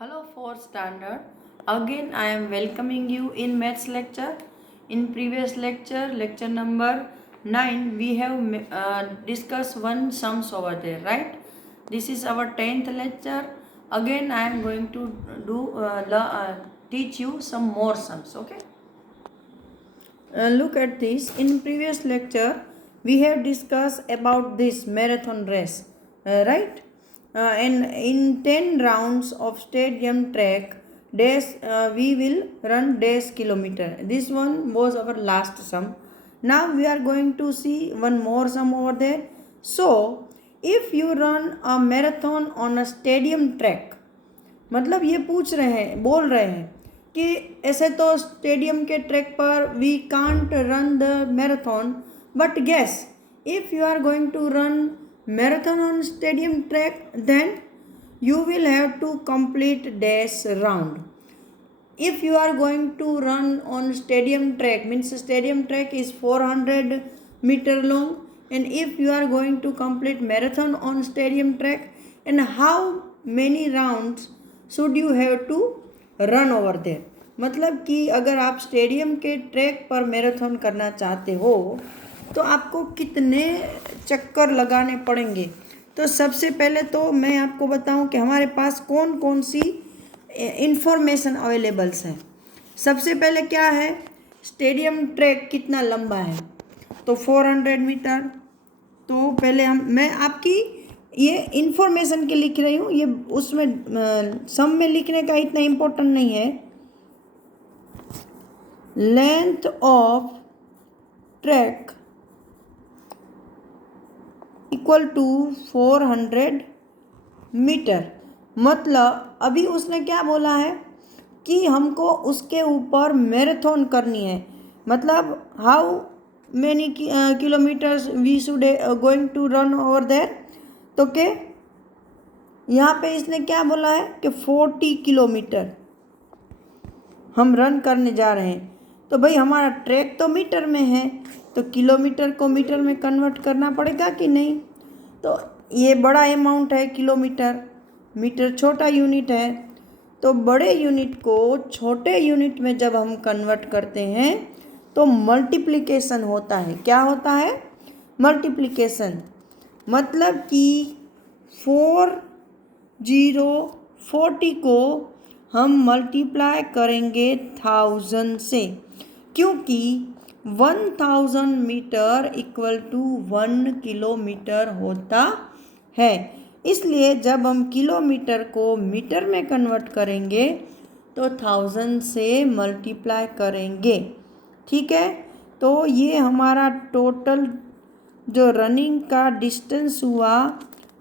Hello, fourth standard. Again, I am welcoming you in maths lecture. In previous lecture, lecture number 9, we have discussed one sums over there, right? This is our 10th lecture. Again, I am going to teach you some more sums, okay? Look at this. In previous lecture, we have discussed about this marathon race, right? And in 10 rounds of stadium track, we will run days kilometer. This one was our last sum. Now we are going to see one more sum over there. So, if you run a marathon on a stadium track, मतलब ये पूछ रहे हैं, बोल रहे हैं कि ऐसे तो स्टेडियम के ट्रैक पर we can't run the marathon, but guess if you are going to run marathon on stadium track then you will have to complete dash round. If you are going to run on stadium track, means stadium track is 400 meter long, and if you are going to complete marathon on stadium track, and how many rounds should you have to run over there. मतलब कि अगर आप stadium के track पर marathon करना चाहते हो तो आपको कितने चक्कर लगाने पड़ेंगे. तो सबसे पहले तो मैं आपको बताऊं कि हमारे पास कौन कौन सी इंफॉर्मेशन अवेलेबल्स है. सबसे पहले क्या है, स्टेडियम ट्रैक कितना लंबा है, तो 400 मीटर. तो पहले मैं आपकी ये इंफॉर्मेशन के लिख रही हूँ, ये उसमें सम में लिखने का इतना इम्पोर्टेंट नहीं है. Length of track equal to 400 metre. मतलब अभी उसने क्या बोला है कि हमको उसके ऊपर मैराथन करनी है. मतलब how many kilometres we should going to run over there. तो के यहाँ पे इसने क्या बोला है कि 40 किलोमीटर हम रन करने जा रहे हैं. तो भाई हमारा ट्रैक तो मीटर में है, तो किलोमीटर को मीटर में कन्वर्ट करना पड़ेगा कि नहीं. तो ये बड़ा अमाउंट है किलोमीटर, मीटर छोटा यूनिट है. तो बड़े यूनिट को छोटे यूनिट में जब हम कन्वर्ट करते हैं तो मल्टीप्लिकेशन होता है. क्या होता है, मल्टीप्लिकेशन. मतलब कि 40 को हम मल्टीप्लाई करेंगे 1000 से, क्योंकि 1000 मीटर इक्वल टू 1 किलोमीटर होता है. इसलिए जब हम किलोमीटर को मीटर में कन्वर्ट करेंगे तो 1000 से मल्टीप्लाई करेंगे. ठीक है. तो ये हमारा टोटल जो रनिंग का डिस्टेंस हुआ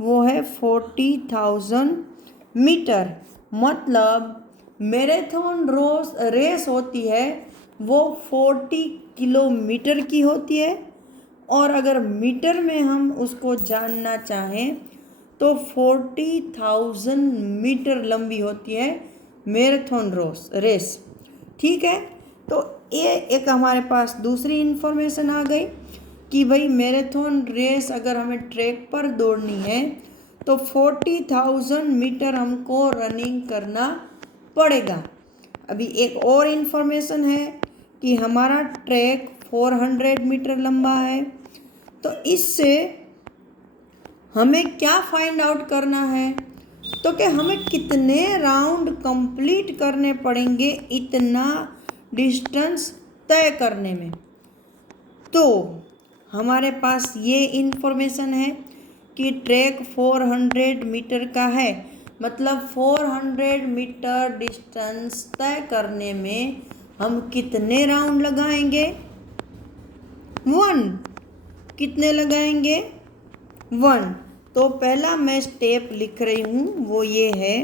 वो है 40,000 मीटर. मतलब मैराथन रेस होती है वो 40 किलोमीटर की होती है, और अगर मीटर में हम उसको जानना चाहें तो 40,000 मीटर लंबी होती है मैराथन रेस. ठीक है. तो ये एक हमारे पास दूसरी इन्फॉर्मेशन आ गई कि भाई मैराथन रेस अगर हमें ट्रैक पर दौड़नी है तो 40,000 मीटर हमको रनिंग करना पड़ेगा. अभी एक और इन्फॉर्मेशन है कि हमारा ट्रैक 400 मीटर लंबा है. तो इससे हमें क्या फाइंड आउट करना है, तो कि हमें कितने राउंड कंप्लीट करने पड़ेंगे इतना डिस्टेंस तय करने में. तो हमारे पास ये इन्फॉर्मेशन है कि ट्रैक 400 मीटर का है. मतलब 400 मीटर डिस्टेंस तय करने में हम कितने राउंड लगाएंगे, 1. कितने लगाएंगे, 1. तो पहला मैं स्टेप लिख रही हूँ वो ये है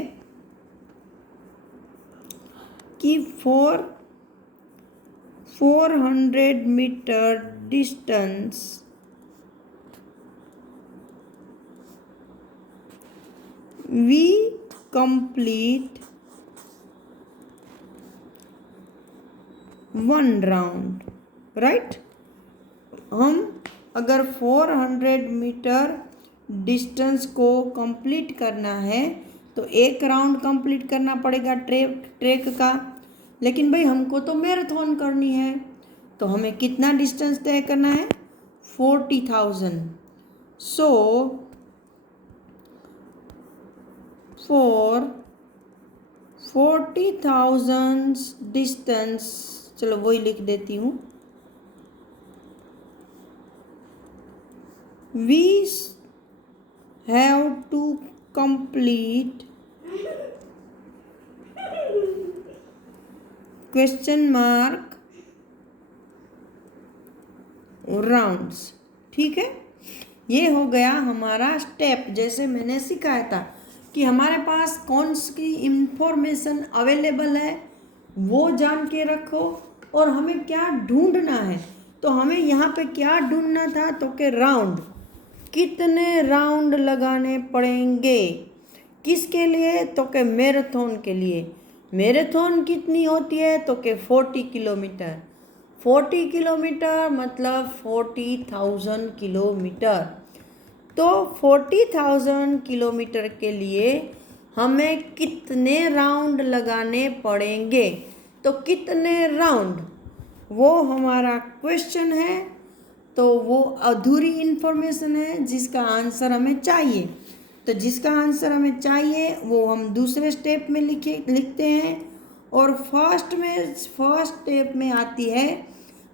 कि 400 metre distance we complete 1 round, right. हम अगर 400 मीटर डिस्टेंस को कंप्लीट करना है तो एक राउंड कंप्लीट करना पड़ेगा ट्रैक का। लेकिन भाई हमको तो मैराथन करनी है, तो हमें कितना डिस्टेंस तय करना है? 40,000। सो फॉर 40,000 डिस्टेंस, चलो वही लिख देती हूँ, we have to complete question mark rounds. ठीक है, ये हो गया हमारा स्टेप। जैसे मैंने सिखाया था कि हमारे पास कौन सी इंफॉर्मेशन अवेलेबल है वो जान के रखो, और हमें क्या ढूंढना है। तो हमें यहाँ पे क्या ढूंढना था? तो के राउंड, कितने राउंड लगाने पड़ेंगे, किसके लिए? तो के मैराथन के लिए। मैराथन कितनी होती है? तो के 40 किलोमीटर। 40 किलोमीटर मतलब 40,000 किलोमीटर। तो 40,000 किलोमीटर के लिए हमें कितने राउंड लगाने पड़ेंगे? तो कितने राउंड, वो हमारा क्वेश्चन है। तो वो अधूरी इन्फॉर्मेशन है जिसका आंसर हमें चाहिए। तो जिसका आंसर हमें चाहिए वो हम दूसरे स्टेप में लिखते हैं। और फर्स्ट स्टेप में आती है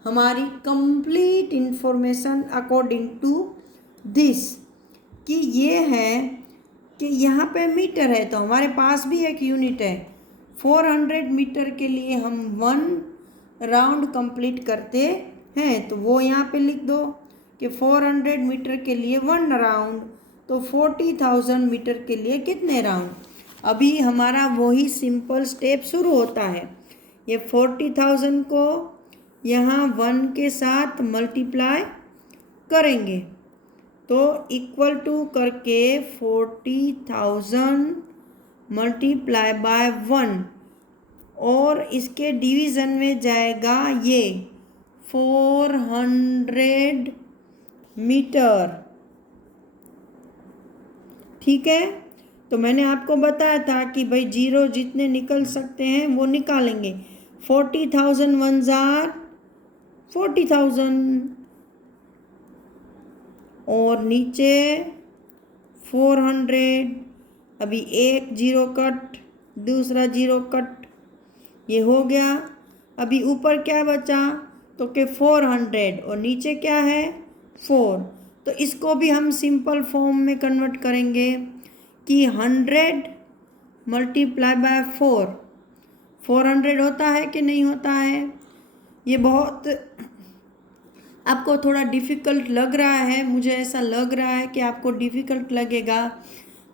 हमारी complete information according to this, कि ये है कि यहाँ पे मीटर है, तो हमारे पास भी एक यूनिट है। 400 मीटर के लिए हम 1 राउंड कंप्लीट करते हैं, तो वो यहाँ पे लिख दो कि 400 मीटर के लिए 1 राउंड, तो 40,000 मीटर के लिए कितने राउंड। अभी हमारा वही सिंपल स्टेप शुरू होता है। ये 40,000 को यहाँ 1 के साथ मल्टीप्लाई करेंगे, तो इक्वल टू करके 40,000 मल्टीप्लाई बाय 1, और इसके डिवीज़न में जाएगा ये 400 मीटर। ठीक है, तो मैंने आपको बताया था कि भाई जीरो जितने निकल सकते हैं वो निकालेंगे। 40,000 1 जार 40,000, और नीचे 400, अभी एक जीरो कट, दूसरा जीरो कट, ये हो गया। अभी ऊपर क्या बचा? तो के 400, और नीचे क्या है? 4। तो इसको भी हम सिंपल फॉर्म में कन्वर्ट करेंगे कि 100 मल्टीप्लाई बाय 400 होता है कि नहीं होता है। ये बहुत आपको थोड़ा डिफ़िकल्ट लग रहा है, मुझे ऐसा लग रहा है कि आपको डिफ़िकल्ट लगेगा,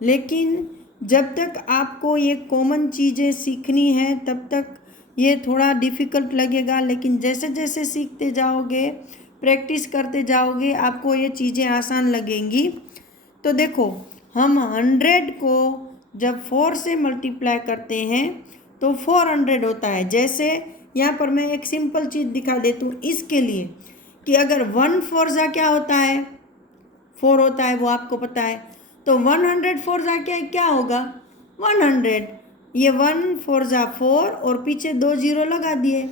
लेकिन जब तक आपको ये कॉमन चीज़ें सीखनी है तब तक ये थोड़ा डिफ़िकल्ट लगेगा। लेकिन जैसे जैसे सीखते जाओगे, प्रैक्टिस करते जाओगे, आपको ये चीज़ें आसान लगेंगी। तो देखो, हम 100 को जब 4 से मल्टीप्लाई करते हैं तो 400 होता है। जैसे यहाँ पर मैं एक सिंपल चीज़ दिखा देती हूँ इसके लिए, कि अगर 1 4 जा क्या होता है? 4 होता है, वो आपको पता है। तो 100 4 जा क्या होगा? 100। ये 1 4 जा 4, और पीछे 2 जीरो लगा दिए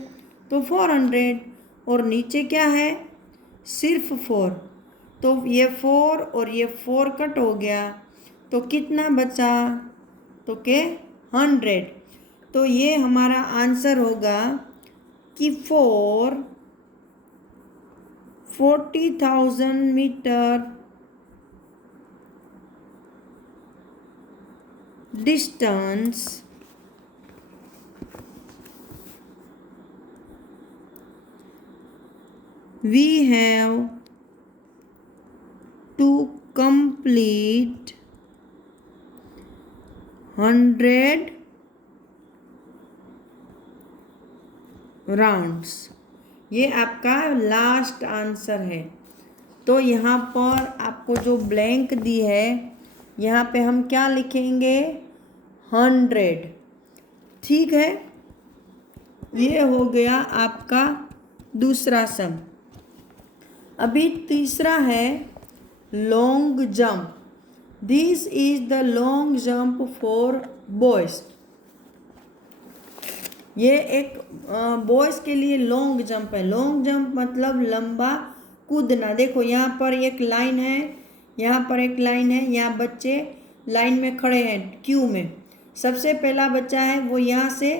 तो 400, और नीचे क्या है? सिर्फ 4। तो ये 4 और ये 4 कट हो गया, तो कितना बचा? तो के 100। तो ये हमारा आंसर होगा कि 40,000 metre distance we have to complete 100 rounds. ये आपका लास्ट आंसर है। तो यहाँ पर आपको जो ब्लैंक दी है, यहाँ पे हम क्या लिखेंगे? 100। ठीक है, ये हो गया आपका दूसरा सम। अभी तीसरा है long jump. This is the long jump for boys. ये एक बॉयज के लिए लॉन्ग जंप है। लॉन्ग जंप मतलब लंबा कूदना। देखो यहाँ पर एक लाइन है, यहाँ पर एक लाइन है, यहाँ बच्चे लाइन में खड़े हैं क्यू में। सबसे पहला बच्चा है वो यहाँ से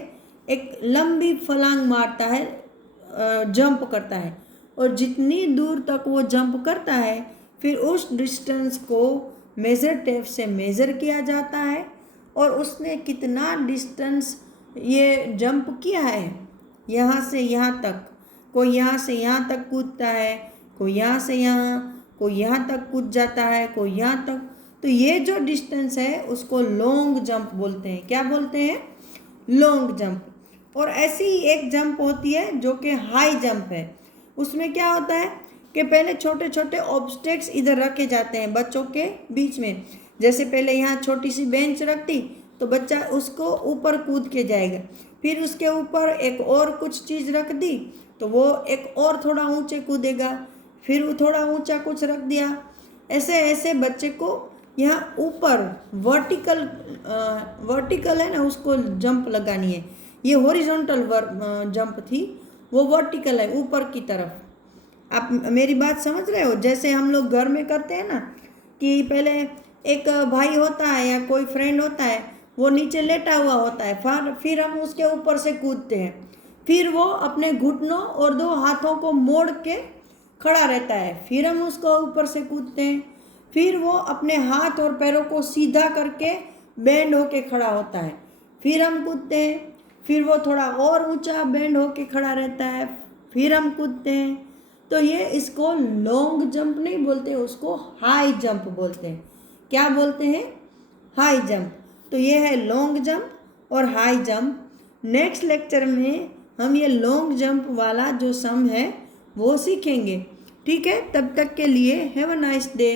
एक लंबी फलांग मारता है, जंप करता है, और जितनी दूर तक वो जंप करता है फिर उस डिस्टेंस को मेज़र टेप से मेज़र किया जाता है और उसने कितना डिस्टेंस ये जंप किया है यहाँ से यहाँ तक। कोई यहाँ से यहाँ तक कूदता है, कोई यहाँ से यहाँ, कोई यहाँ तक कूद जाता है, कोई यहाँ तक। तो ये जो डिस्टेंस है उसको लॉन्ग जंप बोलते हैं। क्या बोलते हैं? Long jump. और ऐसी ही एक जंप होती है जो कि हाई जंप है। उसमें क्या होता है कि पहले छोटे छोटे ऑब्स्टेक्स इधर रखे जाते हैं बच्चों के बीच में। जैसे पहले यहाँ छोटी सी बेंच रख दी तो बच्चा उसको ऊपर कूद के जाएगा, फिर उसके ऊपर एक और कुछ चीज़ रख दी तो वो एक और थोड़ा ऊंचे कूदेगा, फिर वो थोड़ा ऊंचा कुछ रख दिया। ऐसे ऐसे बच्चे को यहाँ ऊपर वर्टिकल है ना, उसको जंप लगानी है। ये हॉरिजॉन्टल जंप थी, वो वर्टिकल है ऊपर की तरफ। आप मेरी बात समझ रहे हो? जैसे हम लोग घर में करते हैं ना कि पहले एक भाई होता है या कोई फ्रेंड होता है, वो नीचे लेटा हुआ होता है, फिर हम उसके ऊपर से कूदते हैं, फिर वो अपने घुटनों और दो हाथों को मोड़ के खड़ा रहता है, फिर हम उसको ऊपर से कूदते हैं, फिर वो अपने हाथ और पैरों को सीधा करके बेंड होके खड़ा होता है, फिर हम कूदते हैं, फिर वो थोड़ा और ऊंचा बेंड होके खड़ा रहता है, फिर हम कूदते हैं। तो ये इसको लॉन्ग जंप नहीं बोलते, उसको हाई जंप बोलते हैं। क्या बोलते हैं? High jump. तो ये है लॉन्ग जंप और हाई जंप। नेक्स्ट लेक्चर में हम ये लॉन्ग जंप वाला जो सम है वो सीखेंगे। ठीक है, तब तक के लिए हैव अ नाइस डे।